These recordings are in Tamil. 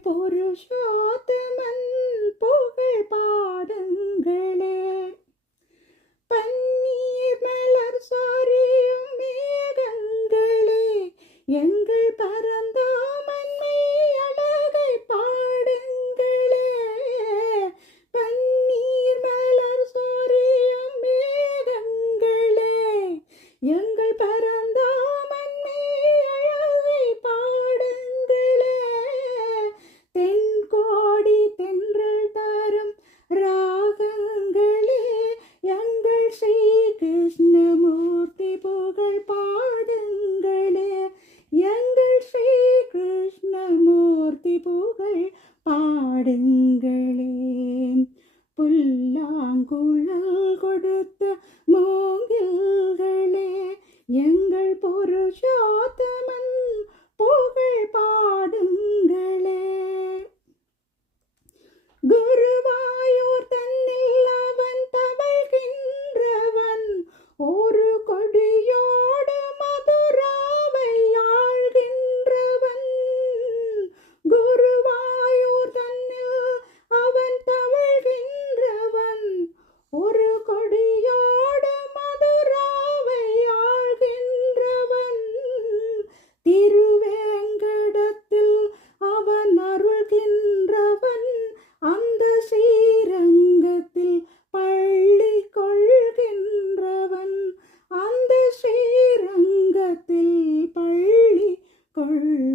புருஷோத்தமன் புகழ் பாடுங்களே. பன்னீர் மலர் சாரியும் மேகங்களே எங்கள் பரந்தாமன்மை அழகை பாடுங்களே. பன்னீர் மலர் சாரியும் மேகங்களே எங்கள் பரந்தாமன்மை தென்கோடி தென்றல் தரும் ராகங்களே எங்கள் ஸ்ரீ கிருஷ்ணமூர்த்தி புகழ் பாடுங்களே. எங்கள் ஸ்ரீ கிருஷ்ணமூர்த்தி புகழ் பாடுங்களே. புல்லாங்குழல் கொடுத்த மூங்கில்களே எங்கள் புருஷோத்தம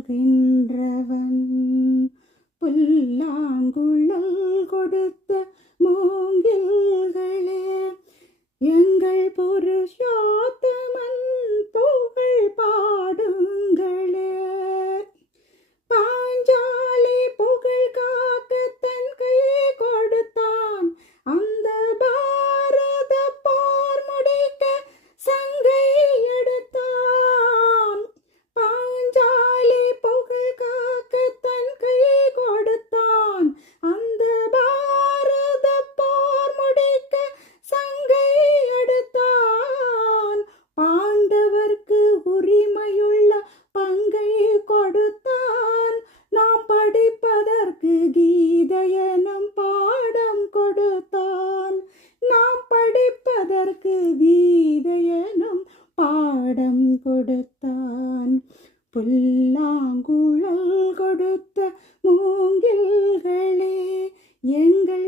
கொள்கின்றவன் புல்லாங்குழல் கொடுத்தான். புல்லாங்குழல் கொடுத்த மூங்கில்களே எங்கள்